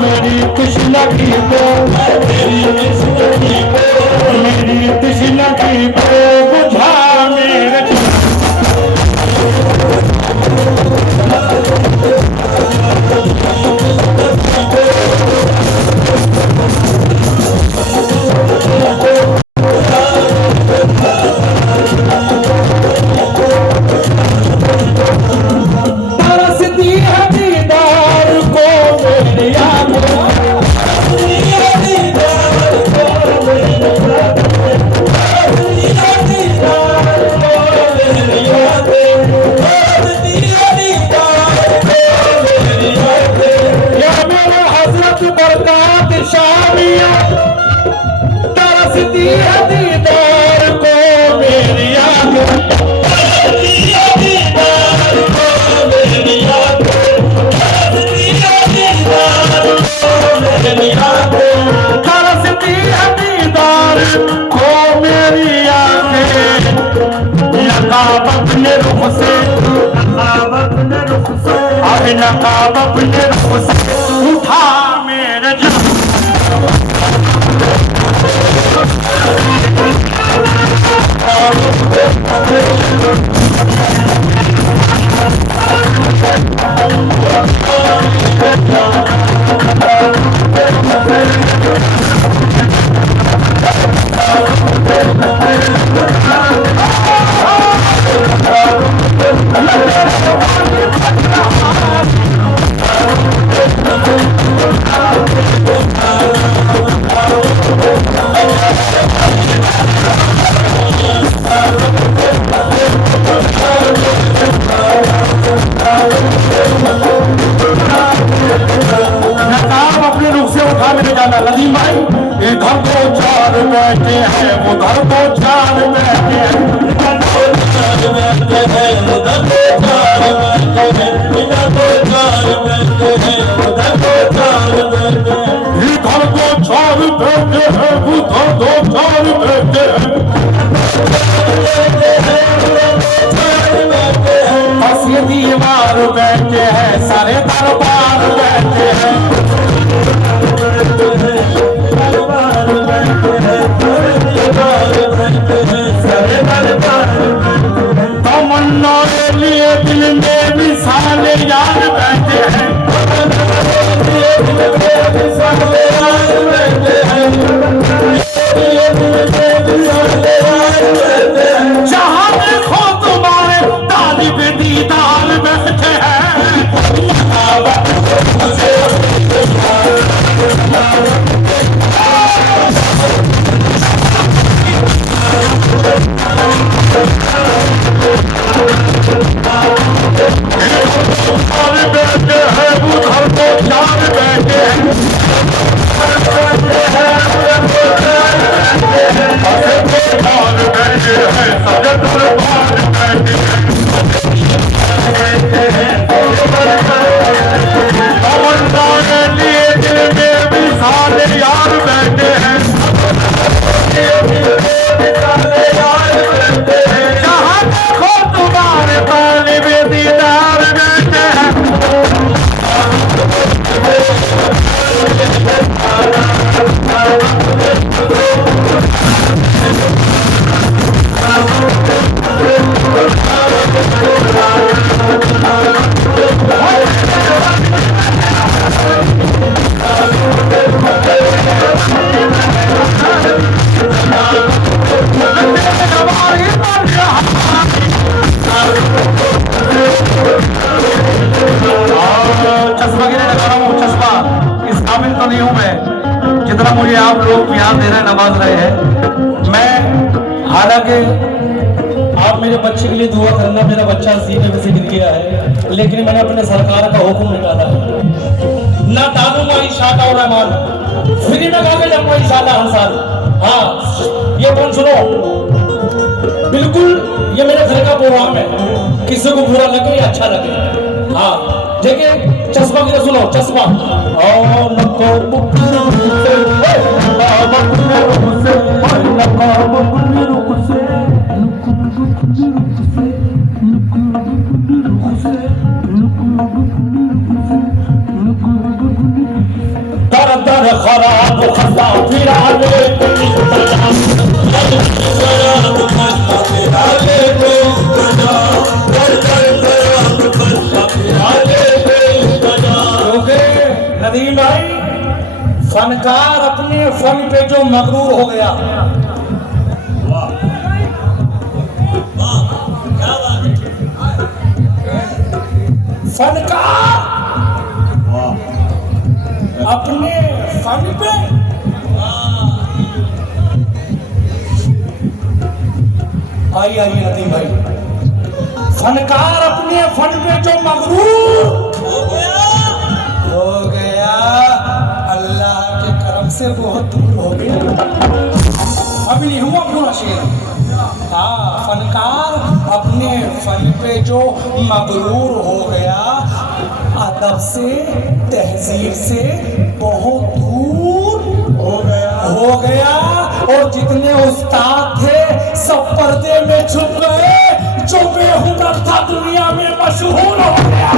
मेरी कृष्ण की को मेरी कृष्ण की को बुझा मेरे तरसती है दीदार को मेरी बरकत शामिया तरसती है दीदार को मेरी तरसती है दीदार को मेरी आंखें नकाब अपने रुख से नकाब अपने रुख से उठा मेरे नदीम भाई इधर दो चार बैठे हैं उधर दो चार बैठे हैं इधर दो चार बैठे हैं उधर दो चार बैठे हैं इधर दो चार बैठे हैं उधर दो चार बैठे हैं इधर दो चार बैठे हैं उधर दो चार बैठे हैं बस ये दीवार बैठे हैं सारे दरबार बैठे हैं तमन्ना के लिए दिल में विशाल यार बैठे हैं जहाँ देखो तुम्हारे तालिब दीदार बैठे हैं जितना मुझे आप लोग प्यार दे रहे नवाज रहे हैं मैं हालांकि आप मेरे बच्चे के लिए दुआ करना मेरा बच्चा सीने में से गिर गया है लेकिन मैंने अपने सरकार का हुक्म निकाला है ना दानू माई शादा और रहमान फ्री में गा के जाऊंगा इंशाल्लाह हर साल। हाँ ये कौन सुनो बिल्कुल ये मेरे घर का प्रोग्राम है किसी को बुरा लगे या अच्छा लगे। हाँ देखिए चश्मा की सुनो चश्मा और मगरूर हो गया। फनकार अपने फन पे आइए नदीम भाई, फनकार अपने फन पे जो मगरूर हो गया अल्लाह के करम से बहुत दूर हो गया। अभी नहीं हुआ पूरा शेर। हाँ, फनकार अपने फन पे जो मगरूर हो गया, अदब से तहजीब से बहुत दूर हो गया। और जितने उस्ताद थे सब पर्दे में छुप गए, जो बेहुनर था दुनिया में मशहूर हो गया।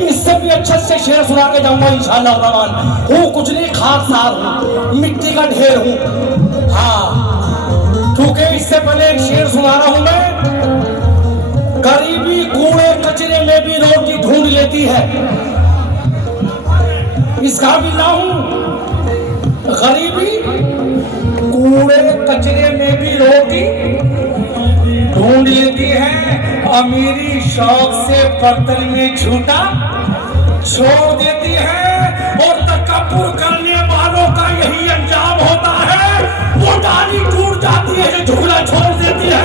इससे भी अच्छे से शेर सुना के जाऊंगा इंशाअल्लाह रहमान। हूँ कुछ नहीं, खाकसार हूँ, मिट्टी का ढेर हूँ। हाँ, क्योंकि इससे पहले एक शेर सुना रहा हूँ मैं। गरीबी कूड़े कचरे में भी रोटी ढूंढ लेती है, इसका भी ना हूँ। गरीबी कूड़े कचरे में भी रोटी ढूंढ लेती है, अमीरी शौक से बर्तन में झूठा छोड़ देती है। और तकब्बुर करने वालों का यही अंजाम होता है, वो डाली टूट जाती है जो झूला छोड़ देती है।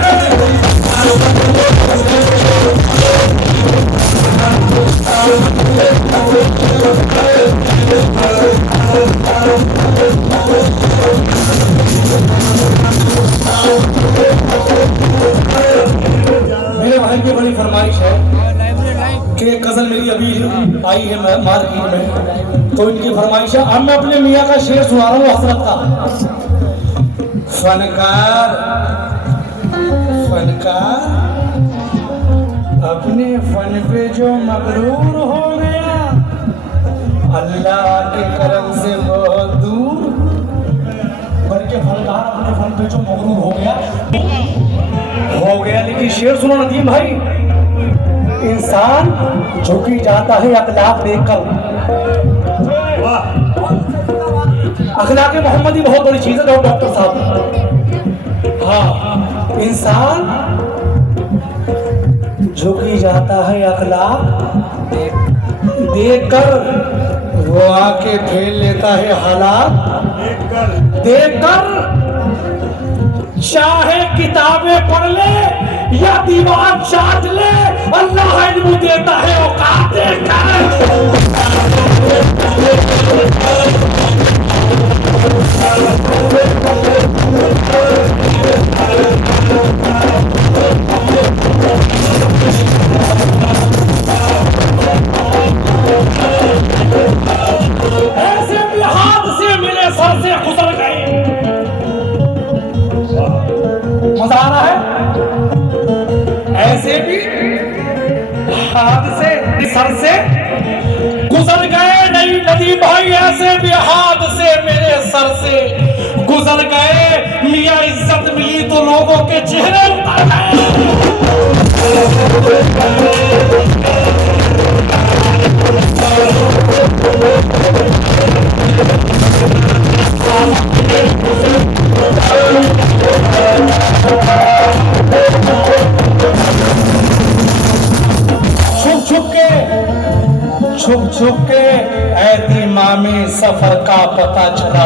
मेरे भाई की बड़ी फरमाइश है कि गजल मेरी अभी आई है मार्केट में, तो इनकी फरमाइश है। अब मैं अपने मियाँ का शेर सुना रहा हूँ हजरत का। फनकार अपने फन पे जो मगरूर हो गया, अल्लाह के करम से बहुत दूर। बल्कि फनकार अपने फन पे जो मगरूर हो गया। लेकिन शेर सुनो नदीम भाई, इंसान झुकी जाता है अखलाक देखकर। अखलाक मोहम्मदी बहुत बड़ी चीज है डॉक्टर साहब। हाँ, इंसान झुकी जाता है अखलाक देखकर, वो आके फेल लेता है हालात देखकर। चाहे किताबें पढ़ ले या दीवार चाट ले, अल्लाह इल्म देता है औकात देखकर। ऐसे भी हाथ से मिले सर से गुजर गए। मजा आ रहा है? ऐसे भी हाथ से सर से गुजर गए। नहीं नदीम भाई, ऐसे भी हाथ से मेरे सर से गुजर गए। मियाँ इज्जत मिली तो लोगों के चेहरे उतर गए। छुप छुप के एहतिमामी सफर का पता चला।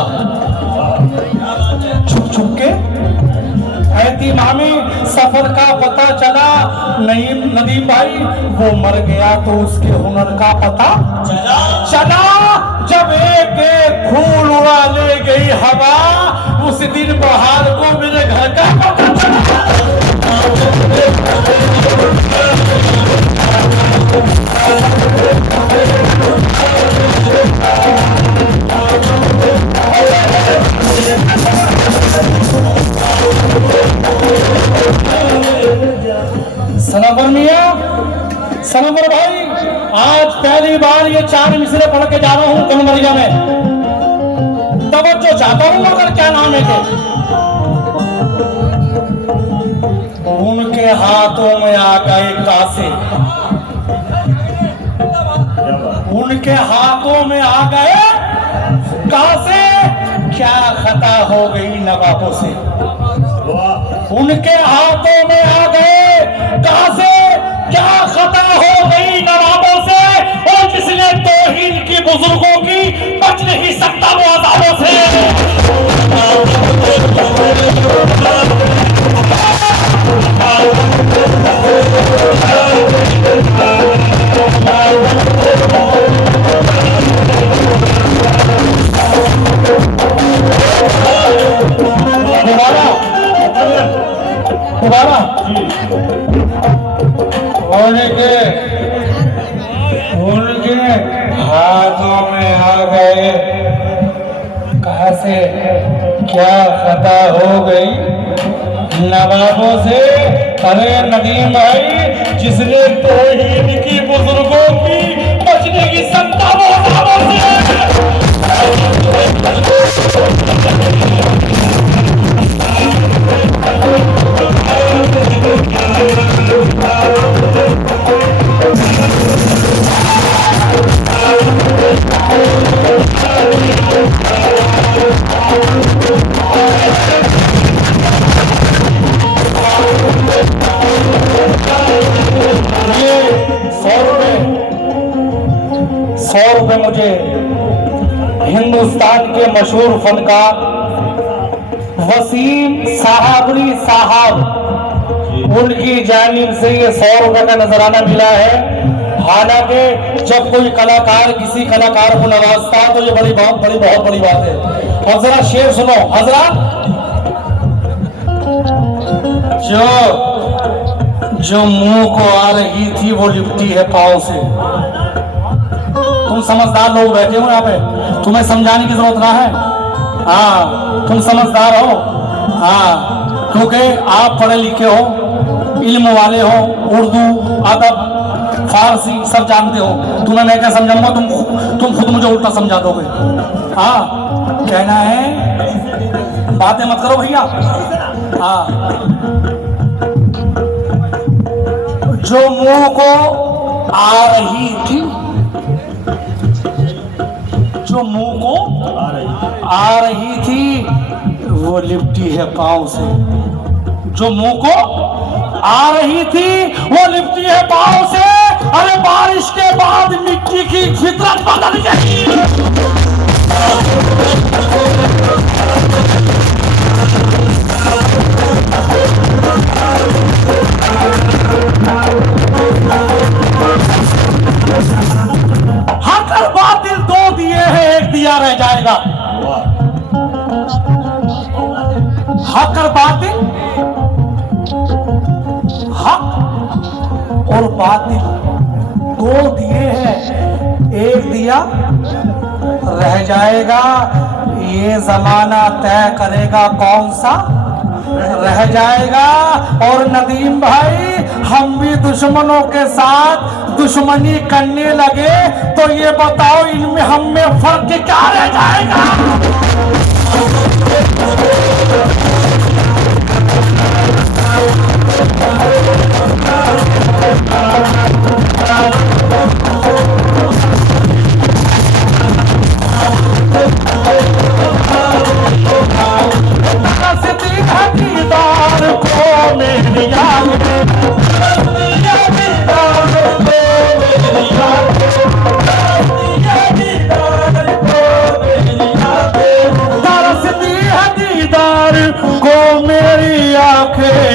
छुप छुप के एहतिमामी सफर का पता चला। नहीं नदीम भाई, वो मर गया तो उसके हुनर का पता चला। जब एक फूल उड़ा ले गई हवा, उस दिन बहार को मेरे घर का पता चला। सनवर मियां, सनवर भाई, आज पहली बार ये 4 मिसरे पढ़ के जा रहा हूं कनवरिया में। तवज्जो चाहता हूं, मगर क्या नाम है के? उनके हाथों में आ गए कासे, उनके हाथों में आ गए कासे, क्या खता हो गई नवाबों से। उनके हाथों में आ गए कासे, क्या खता हो गई नवाबों से, और जिसने तौहीन की बुजुर्गों की बच नहीं सकता वो अज़ाबों से। दोबारा उनके हाथों में आ गए कहाँ से, क्या खता हो गई नवाबों से। अरे नदीम भाई, जिसने तौहीन की बुजुर्गों की बचने की क्षमता वो अज़ाबों से। ₹100 मुझे हिंदुस्तान के मशहूर फनकार वसीम साहबरी साहब, उनकी जानिब से ये ₹100 का नजराना मिला है। हालांकि जब कोई कलाकार किसी कलाकार को नवाजता है तो ये बहुत बड़ी बात है। अब जरा शेर सुनो हजरत, जो मुंह को आ रही थी वो लिपटी है पांव से। तुम समझदार लोग बैठे हो यहाँ पे, तुम्हें समझाने की जरूरत ना है। हाँ, तुम समझदार हो। हाँ, क्योंकि आप पढ़े लिखे हो, इल्म वाले हो, उर्दू अदब फारसी सब जानते हो। तुम्हें मैं क्या समझाऊंगा, तुम खुद मुझे उल्टा समझा दोगे। हाँ, कहना है बातें मत करो भैया। हाँ, जो मुंह को आ रही थी, जो मुंह को आ रही थी वो लिपटी है पांव से। जो मुंह को आ रही थी वो लिपटी है पांव से। अरे बारिश के बाद मिट्टी की फितरत बदल गई। हर बातिल 2 दिए हैं, 1 दिया रह जाएगा। हक और बातिल, हक और बातिल 2 दिए हैं, 1 दिया रह जाएगा। ये जमाना तय करेगा कौन सा रह जाएगा। और नदीम भाई, हम भी दुश्मनों के साथ दुश्मनी करने लगे तो ये बताओ इनमें हम में फर्क क्या रह जाएगा।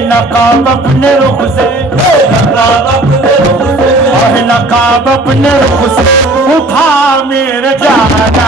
नकाब अपने रुख से, नकाब अपने रुख से उठा मेरे जाना।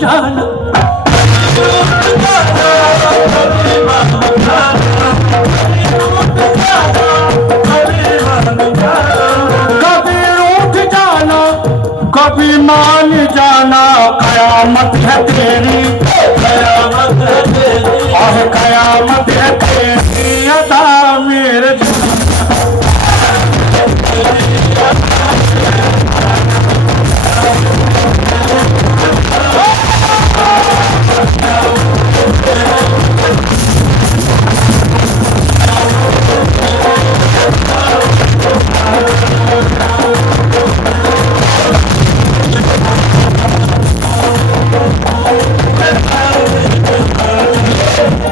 जाना कभी रूठ जाना कभी मान जाना कयामत है तेरी कयामत है तेरी और कयामत है तेरी अदा मेरे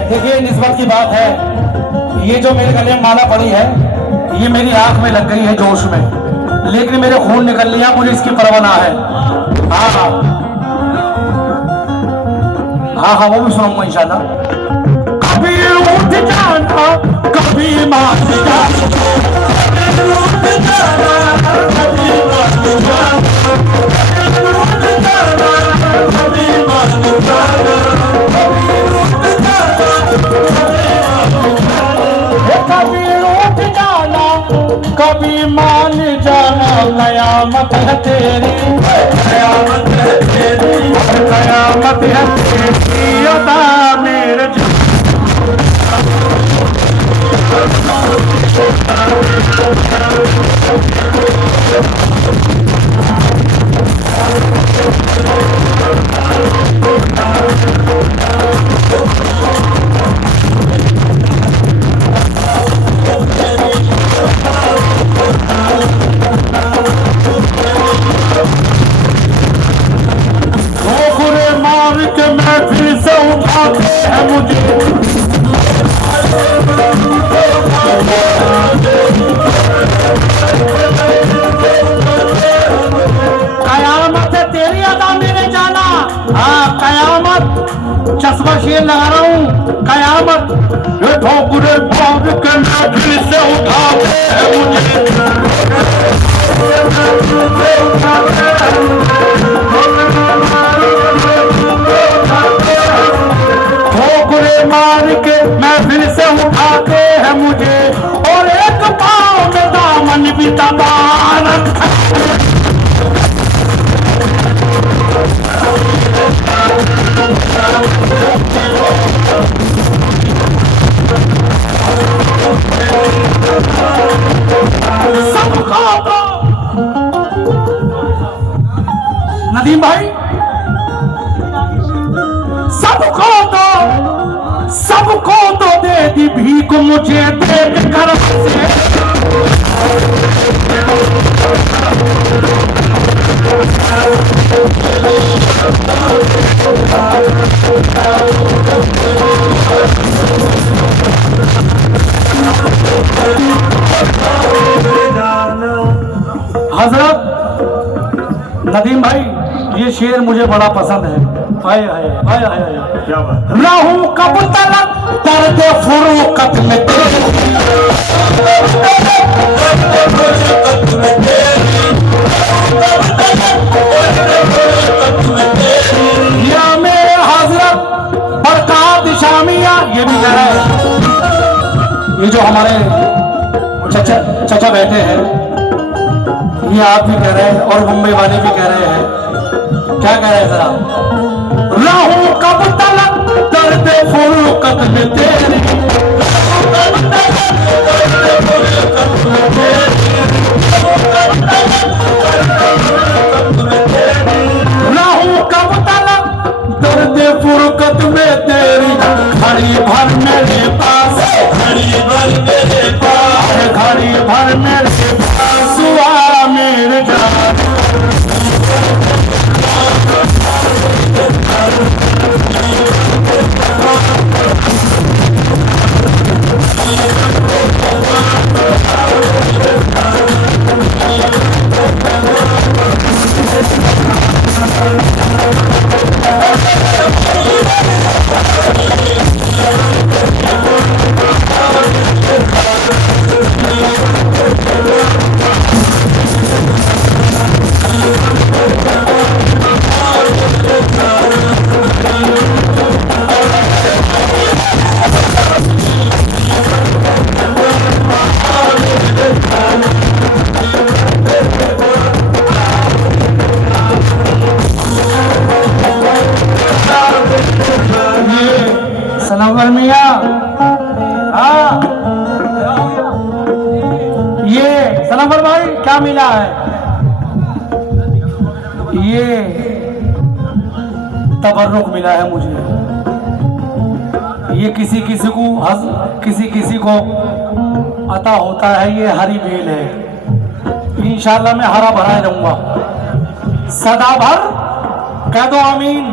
देखिए निस्बत की बात है, ये जो मेरे गले में माला पड़ी है ये मेरी आंख में लग गई है जोश में, लेकिन मेरे खून निकल लिया, मुझे इसकी परवाह ना है। हाँ हाँ हाँ हाँ वो भी सुनाऊंगा इंशाल्लाह। कभी उठ जाना कभी मान जाना कभी मान जाना कयामत है तेरी कयामत है तेरी कयामत है तेरी अदा मेरे चश्मा शेर लगा रहा हूँ कयामत ये ठोकरे भाग के महफिल से उठाते हैं मुझे ठोकरे मार के महफिल से उठाते हैं मुझे और एक पाँव में दामन भी दबा रखा नदीम भाई सबको तो दे दी भीख मुझे देख कर हजरत नदीम भाई ये शेर मुझे बड़ा पसंद है। हाय हाय हाय हाय क्या बात रहूं कब तलक दर्द फुरुकत में या मेरे हजरत बरकात शामिया ये भी कह रहा है, ये जो हमारे चचा बैठे हैं ये आप भी कह रहे हैं और मुंबई वाले भी कह रहे हैं। क्या कह रहे हैं जरा रहूं कब तलक दर्द फुरुकत में तेरी रहूं कब तलक दर्द फुरुकत में तेरी घड़ी भर मेरे पास घड़ी भर मेरे पास घड़ी भर मेरे पास हुआ मेरे जान ये तबर्रुक मिला है मुझे। ये किसी किसी को अता होता है, ये हरी बेल है। इंशाल्लाह मैं हरा भरा रहूंगा सदा भर, कह दो आमीन।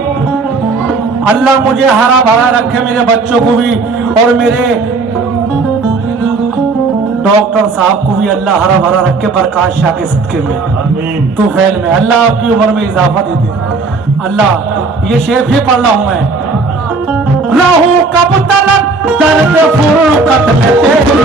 अल्लाह मुझे हरा भरा रखे, मेरे बच्चों को भी और मेरे डॉक्टर साहब को भी अल्लाह हरा भरा रखे, प्रकाश शाह के सदके में, तो फैल में अल्लाह आपकी उम्र में इजाफा दे दे। अल्लाह, ये शेर भी पढ़ रहा हूं मैं। रहूं कब तलक दर्द फुर्कत में तेरी,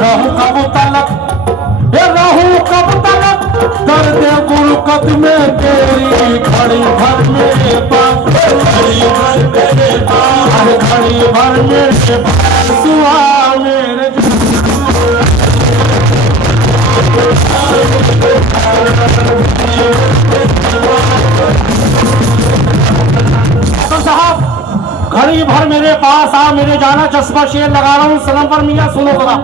रहूं कब तलक, रहूं कब तलक दर्द गुरकत में तेरी, घड़ी भर मेरे पास, घड़ी भर मेरे पास, घड़ी भर मेरे पास सुहा मेरे। तो साहब घड़ी भर मेरे पास आ, मेरे जाना चश्मा शेर लगा रहा हूँ सनम पर मियाँ सुनो जरा।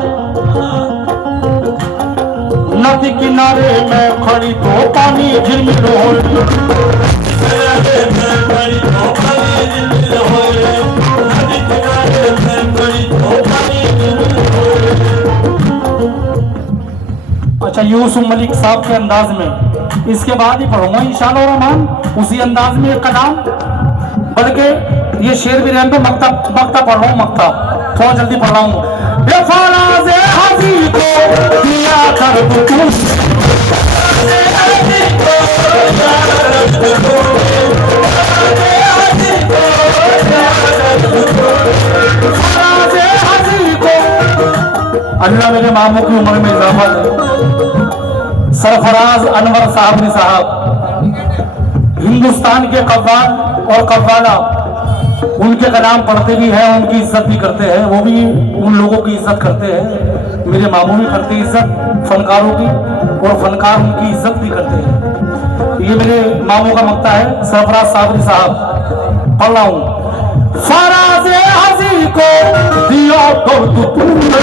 नदी किनारे में खड़ी तो पानी झिलमिल हो, अच्छा यूसुफ मलिक साहब के अंदाज में, इसके बाद ही पढ़ूंगा इंशाअल्लाह रहमान उसी अंदाज में एक कलाम, बल्कि ये शेर भी रहने, मक्ता पढ़ रहा हूँ, मक्ता थोड़ा जल्दी पढ़ रहा हूँ। ये फराज़ हज़ी को दिया कर तू, अल्लाह मेरे मामू की उम्र में इजाफा दे। सरफराज अनवर साहब साहब हिंदुस्तान के कव्वाल और कव्वाला, उनके कलाम पढ़ते भी हैं, उनकी इज्जत भी करते हैं, वो भी उन लोगों की इज्जत करते हैं। मेरे मामू भी करते हैं इज्जत फनकारों की, और फनकार उनकी इज्जत भी करते हैं। ये मेरे मामू का मक्ता है, सरफराज साबरी साहब पढ़ रहा हूँ। फराज़ हज़ी को दिया दर्द तूने,